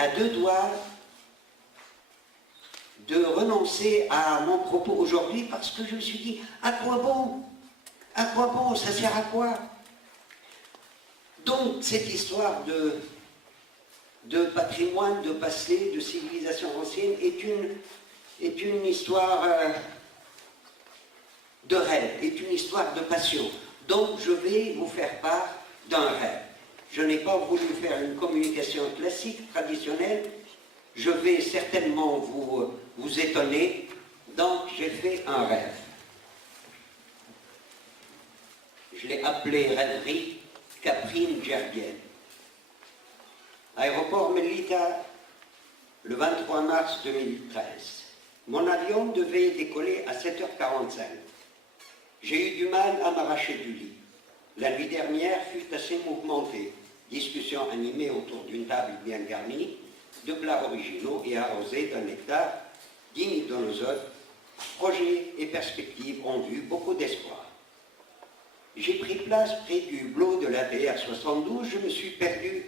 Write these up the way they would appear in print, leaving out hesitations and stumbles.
à deux doigts de renoncer à mon propos aujourd'hui parce que je me suis dit, à quoi bon? À quoi bon? Ça sert à quoi? Donc, cette histoire de patrimoine, de passé, de civilisation ancienne est une histoire de rêve, est une histoire de passion. Donc, je vais vous faire part d'un rêve. Je n'ai pas voulu faire une communication classique, traditionnelle. Je vais certainement vous étonner. Donc, j'ai fait un rêve. Je l'ai appelé rêverie caprine gerbienne. Aéroport Melita, le 23 mars 2013. Mon avion devait décoller à 7h45. J'ai eu du mal à m'arracher du lit. La nuit dernière fut assez mouvementée. Discussion animée autour d'une table bien garnie, de plats originaux et arrosés d'un nectar digne de nos hôtes. Projets et perspectives ont vu beaucoup d'espoir. J'ai pris place près du blot de la PR72. Je me suis perdu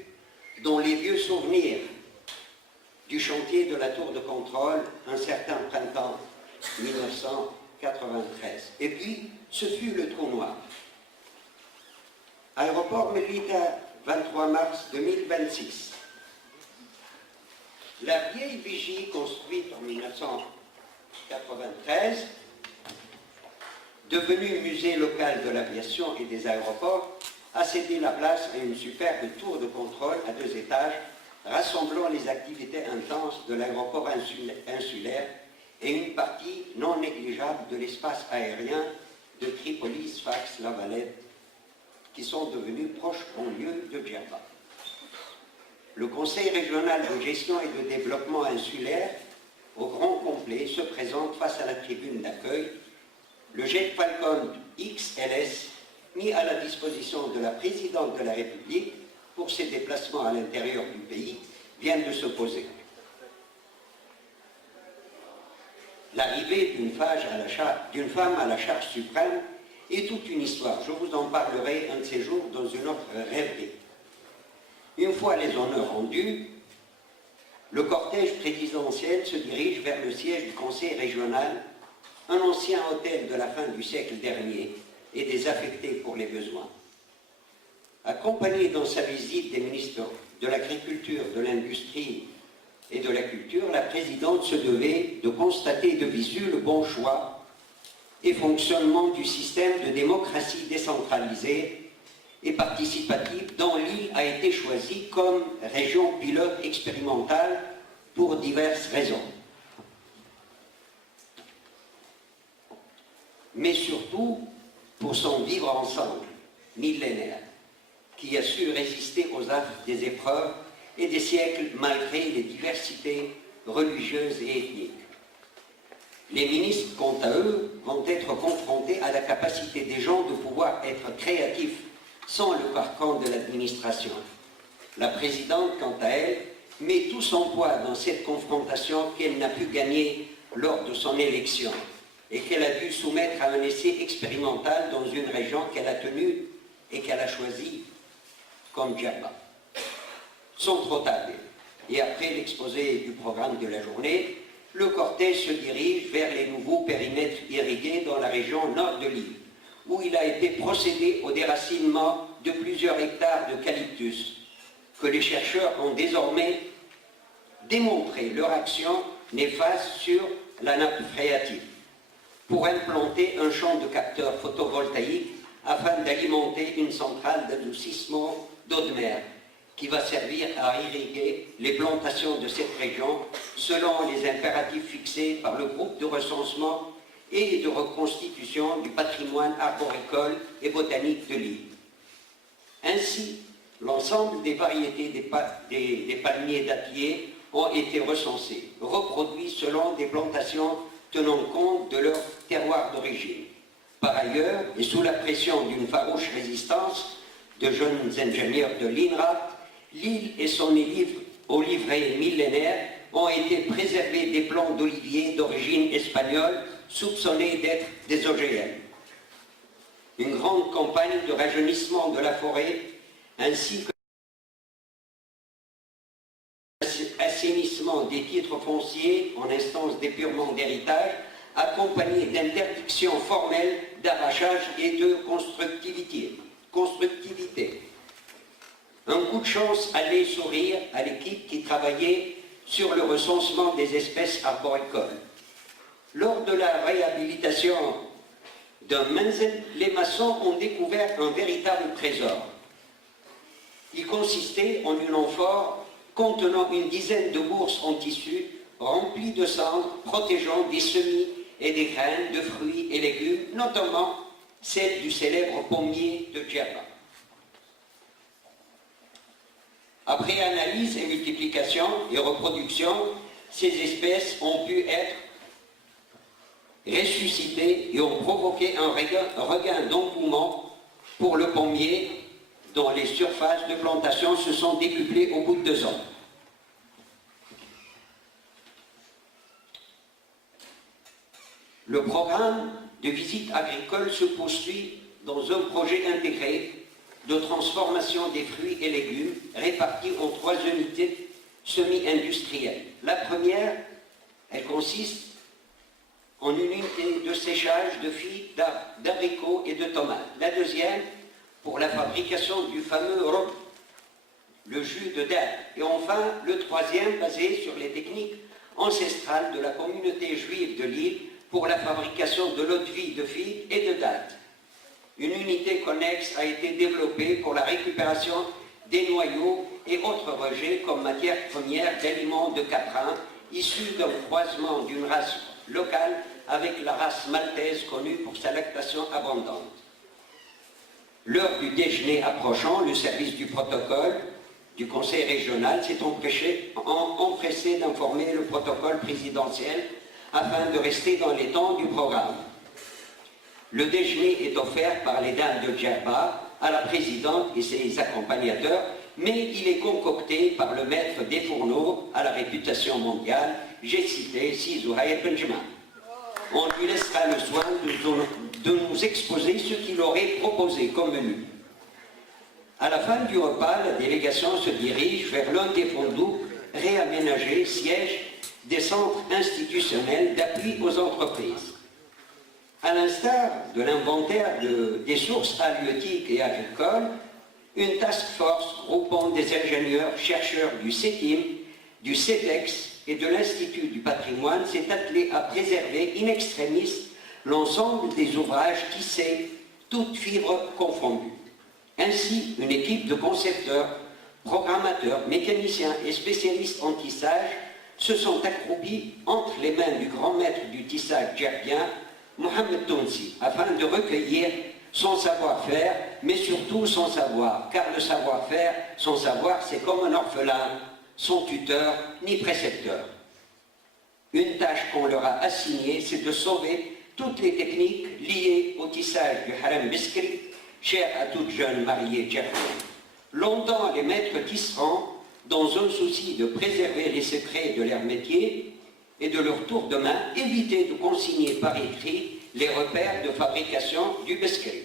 dans les vieux souvenirs du chantier de la tour de contrôle, un certain printemps 1993. Et puis, ce fut le trou noir. Aéroport Melita, 23 mars 2026. La vieille vigie construite en 1993, devenue musée local de l'aviation et des aéroports, a cédé la place à une superbe tour de contrôle à 2 étages, rassemblant les activités intenses de l'aéroport insulaire et une partie non négligeable de l'espace aérien de Tripolis, Sfax, La Valette, qui sont devenus proches banlieues de Djerba. Le Conseil régional de gestion et de développement insulaire, au grand complet, se présente face à la tribune d'accueil. Le Jet Falcon XLS, mis à la disposition de la présidente de la République pour ses déplacements à l'intérieur du pays, vient de se poser. L'arrivée d'une femme à la charge suprême est toute une histoire. Je vous en parlerai un de ces jours dans une autre rêverie. Une fois les honneurs rendus, le cortège présidentiel se dirige vers le siège du Conseil régional, un ancien hôtel de la fin du siècle dernier et désaffecté pour les besoins. Accompagné dans sa visite des ministres de l'Agriculture, de l'Industrie et de la Culture, la présidente se devait de constater de visu le bon choix et fonctionnement du système de démocratie décentralisée et participative dont l'île a été choisie comme région pilote expérimentale pour diverses raisons. Mais surtout pour son vivre ensemble millénaire, qui a su résister aux affres des épreuves et des siècles malgré les diversités religieuses et ethniques. Les ministres, quant à eux, vont être confrontés à la capacité des gens de pouvoir être créatifs sans le carcan de l'administration. La présidente, quant à elle, met tout son poids dans cette confrontation qu'elle n'a pu gagner lors de son élection et qu'elle a dû soumettre à un essai expérimental dans une région qu'elle a tenue et qu'elle a choisie comme Djerba. Sans trop tarder, et après l'exposé du programme de la journée, le cortège se dirige vers les nouveaux périmètres irrigués dans la région nord de l'île, où il a été procédé au déracinement de plusieurs hectares d'eucalyptus, que les chercheurs ont désormais démontré leur action néfaste sur la nappe phréatique, pour implanter un champ de capteurs photovoltaïques afin d'alimenter une centrale d'adoucissement d'eau de mer qui va servir à irriguer les plantations de cette région selon les impératifs fixés par le groupe de recensement et de reconstitution du patrimoine arboricole et botanique de l'île. Ainsi, l'ensemble des variétés des palmiers dattiers ont été recensés, reproduits selon des plantations tenant compte de leur terroir d'origine. Par ailleurs, et sous la pression d'une farouche résistance de jeunes ingénieurs de l'INRA, l'île et son olivier millénaire ont été préservés des plants d'oliviers d'origine espagnole soupçonnés d'être des OGM. Une grande campagne de rajeunissement de la forêt ainsi que l'assainissement des titres fonciers en instance d'épurement d'héritage, accompagné d'interdictions formelles d'arrachage et de constructivité. Un coup de chance allait sourire à l'équipe qui travaillait sur le recensement des espèces arboricoles. Lors de la réhabilitation d'un menzel, les maçons ont découvert un véritable trésor. Il consistait en une amphore contenant une dizaine de bourses en tissu remplies de cendres protégeant des semis et des graines de fruits et légumes, notamment celle du célèbre pommier de Djerba. Après analyse et multiplication et reproduction, ces espèces ont pu être ressuscitées et ont provoqué un regain d'engouement pour le pommier, dont les surfaces de plantation se sont décuplées au bout de 2 ans. Le programme de visite agricole se poursuit dans un projet intégré de transformation des fruits et légumes répartis en 3 unités semi-industrielles. La première, elle consiste en une unité de séchage de figues, d'abricots et de tomates. La deuxième, pour la fabrication du fameux rob, le jus de date. Et enfin, le troisième, basé sur les techniques ancestrales de la communauté juive de l'île pour la fabrication de l'eau-de-vie de figues et de dattes. Une unité connexe a été développée pour la récupération des noyaux et autres rejets comme matière première d'aliments de caprin issus d'un croisement d'une race locale avec la race maltaise connue pour sa lactation abondante. L'heure du déjeuner approchant, le service du protocole du conseil régional s'est empressé d'informer le protocole présidentiel afin de rester dans les temps du programme. Le déjeuner est offert par les dames de Djerba à la présidente et ses accompagnateurs, mais il est concocté par le maître des fourneaux à la réputation mondiale, j'ai cité Sizouhaï Benjamin. On lui laissera le soin de nous exposer ce qu'il aurait proposé comme menu. À la fin du repas, la délégation se dirige vers l'un des fonds réaménagés, siège des centres institutionnels d'appui aux entreprises. À l'instar de l'inventaire des sources halieutiques et agricoles, une task force groupant des ingénieurs, chercheurs du CETIM, du CETEX et de l'Institut du patrimoine s'est attelée à préserver in extremis l'ensemble des ouvrages tissés, toutes fibres confondues. Ainsi, une équipe de concepteurs, programmateurs, mécaniciens et spécialistes en tissage se sont accroupis entre les mains du grand maître du tissage djerbien, Mohamed Tounsi, afin de recueillir son savoir-faire, mais surtout son savoir, car le savoir-faire, son savoir, c'est comme un orphelin, son tuteur ni précepteur. Une tâche qu'on leur a assignée, c'est de sauver toutes les techniques liées au tissage du harem biskri, cher à toute jeune mariée djerbienne. Longtemps, les maîtres tisseront, dans un souci de préserver les secrets de leur métier et de leur tour de main, éviter de consigner par écrit les repères de fabrication du biskri.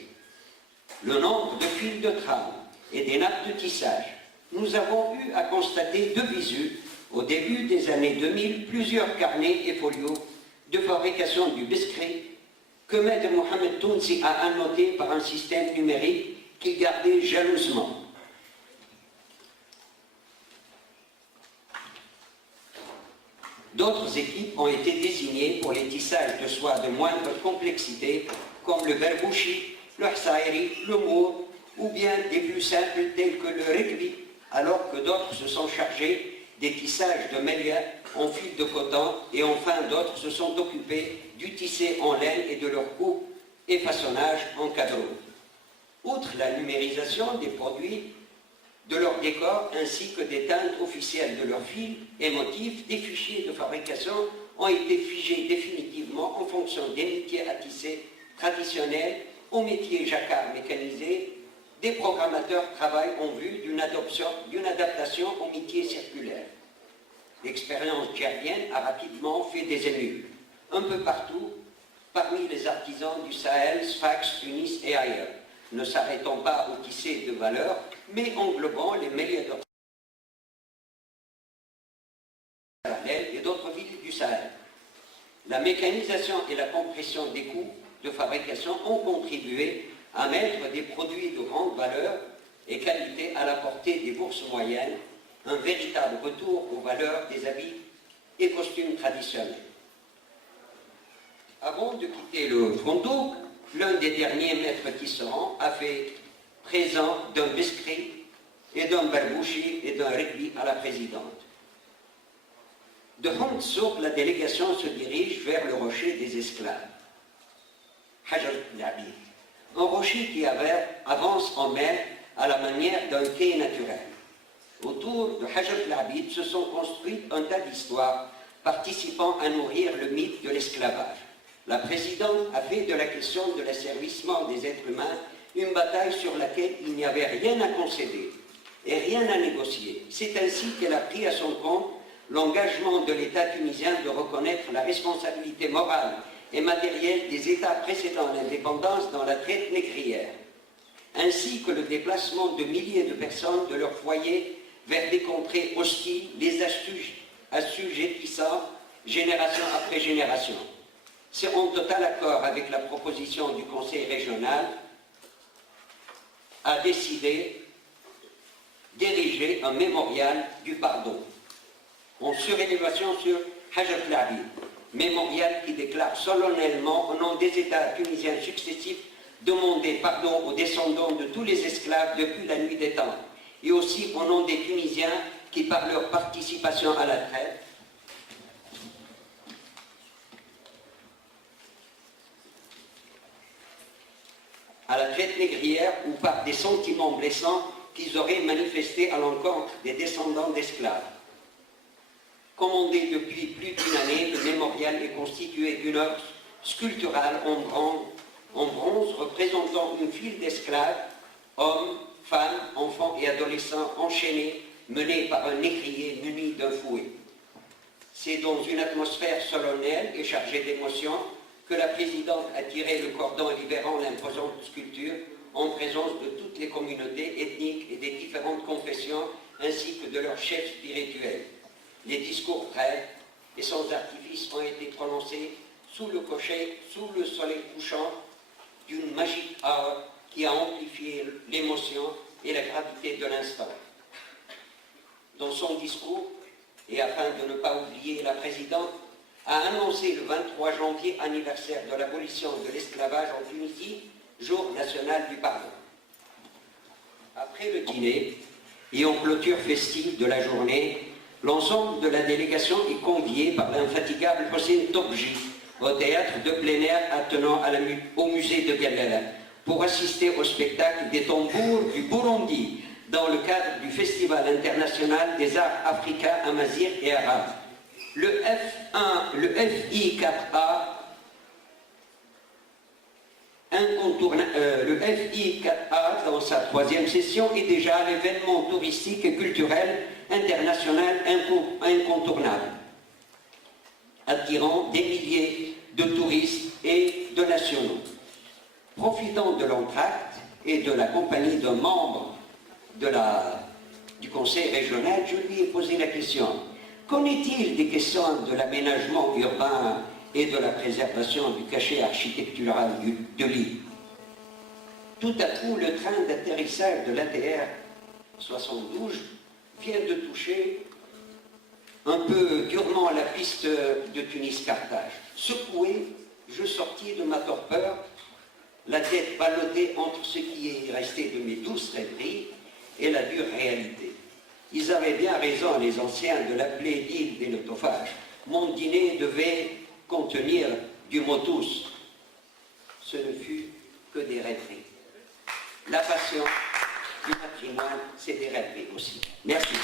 Le nombre de fils de trame et des nappes de tissage. Nous avons eu à constater de visu, au début des années 2000, plusieurs carnets et folios de fabrication du biskri que Maître Mohamed Tounsi a annoté par un système numérique qu'il gardait jalousement. D'autres équipes ont été désignées pour les tissages de soie de moindre complexité, comme le berbouchi, le hsaïri, le mour, ou bien des plus simples tels que le rikbi, alors que d'autres se sont chargés des tissages de mélia en fil de coton, et enfin d'autres se sont occupés du tissé en laine et de leur coupe et façonnage en cadreau. Outre la numérisation des produits, de leur décor ainsi que des teintes officielles de leurs fils et motifs, des fichiers de fabrication ont été figés définitivement en fonction des métiers à tisser traditionnels aux métiers jacquard mécanisés. Des programmateurs travaillent en vue d'une adaptation aux métiers circulaires. L'expérience djerbienne a rapidement fait des émules, un peu partout, parmi les artisans du Sahel, Sfax, Tunis et ailleurs, ne s'arrêtant pas au tissé de valeur, mais englobant les meilleurs La mécanisation et la compression des coûts de fabrication ont contribué à mettre des produits de grande valeur et qualité à la portée des bourses moyennes, un véritable retour aux valeurs des habits et costumes traditionnels. Avant de quitter le Fronteau, l'un des derniers maîtres tisserands a fait présent d'un biscuit et d'un barbouchi et d'un rugby à la présidente. De Hontsouk, la délégation se dirige vers le rocher des esclaves, Hajar al-Abid, un rocher qui avance en mer à la manière d'un quai naturel. Autour de Hajar al-Abid se sont construites un tas d'histoires participant à nourrir le mythe de l'esclavage. La présidente a fait de la question de l'asservissement des êtres humains une bataille sur laquelle il n'y avait rien à concéder et rien à négocier. C'est ainsi qu'elle a pris à son compte l'engagement de l'État tunisien de reconnaître la responsabilité morale et matérielle des États précédant l'indépendance dans la traite négrière, ainsi que le déplacement de milliers de personnes de leur foyer vers des contrées hostiles, les assujettissant génération après génération. C'est en total accord avec la proposition du Conseil régional à décider d'ériger un mémorial du pardon en surélévation sur Hajar al-Abid, mémorial qui déclare solennellement au nom des États tunisiens successifs demander pardon aux descendants de tous les esclaves depuis la nuit des temps, et aussi au nom des Tunisiens qui, par leur participation à la traite, négrière ou par des sentiments blessants qu'ils auraient manifestés à l'encontre des descendants d'esclaves. Commandé depuis plus d'une année, le mémorial est constitué d'une œuvre sculpturale en bronze représentant une file d'esclaves, hommes, femmes, enfants et adolescents enchaînés, menés par un négrier muni d'un fouet. C'est dans une atmosphère solennelle et chargée d'émotions que la présidente a tiré le cordon libérant l'imposante sculpture en présence de toutes les communautés ethniques et des différentes confessions ainsi que de leurs chefs spirituels. Les discours brefs et sans artifice ont été prononcés sous le soleil couchant d'une magique aura qui a amplifié l'émotion et la gravité de l'instant. Dans son discours, et afin de ne pas oublier, la présidente a annoncé le 23 janvier, anniversaire de l'abolition de l'esclavage en Tunisie, jour national du pardon. Après le dîner, et en clôture festive de la journée, l'ensemble de la délégation est convié par l'infatigable Hossein Tobji au théâtre de plein air attenant au musée de Galala pour assister au spectacle des tambours du Burundi dans le cadre du Festival international des arts africains, amazirs et arabes. Le FI4A dans sa troisième session est déjà l'événement touristique et culturel international incontournable, attirant des milliers de touristes et de nationaux. Profitant de l'entracte et de la compagnie d'un membre du conseil régional, je lui ai posé la question: qu'en est-il des questions de l'aménagement urbain et de la préservation du cachet architectural de l'île? Tout à coup, le train d'atterrissage de l'ATR 72 vient de toucher un peu durement la piste de Tunis-Carthage. Secoué, je sortis de ma torpeur, la tête ballottée entre ce qui est resté de mes douces rêveries et la dure réalité. Ils avaient bien raison, les anciens, de l'appeler l'île des lotophages. Mon dîner devait contenir du motus. Ce ne fut que des rêveries. La passion du patrimoine, c'est des rêveries aussi. Merci.